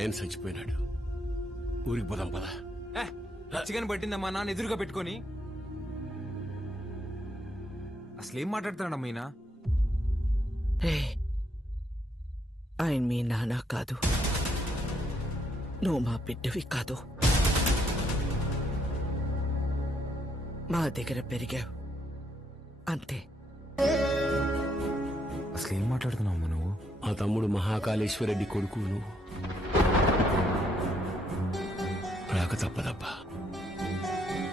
ఆయన చచ్చిపోయినాడు. ఊరికి పోదాం పదా. చికెన్ పట్టిందమ్మా నాన్న ఎదురుగా పెట్టుకొని. అసలేం మాట్లాడుతున్నాడమ్మా ఈయన? ఆయన మీ నాన్న కాదు, నువ్వు మా బిడ్డవి కాదు. మా దగ్గర పెరిగావు అంతే. అసలేం మాట్లాడుతున్నావు నువ్వు? ఆ తమ్ముడు మహాకాళేశ్వరరెడ్డి కొడుకు నువ్వు. రాక తప్పదబ్బా.